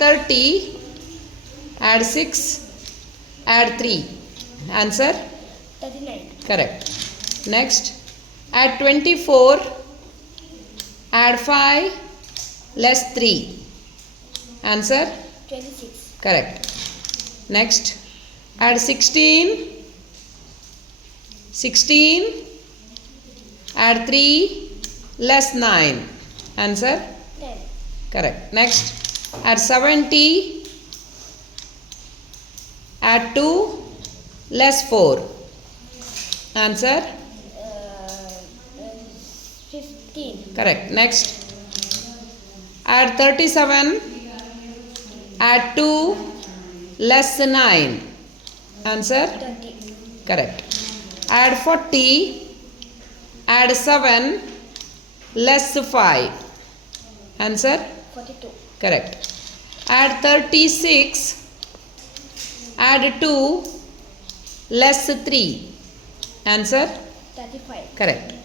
30, add 6, add 3. Answer? 39. Correct. Next, add 24, add 5, less 3. Answer? 26. Correct. Next, add 16, 16, add 3, less 9. Answer? 10. Correct. Next, add 70, add 2, less 4. Answer? 15. Correct. Next, add 37, add 2, less 9. Answer? 30. Correct. Add 40, add 7, less 5. Answer? 42. Correct. Add 36, add 2, less 3. Answer? 35. Correct.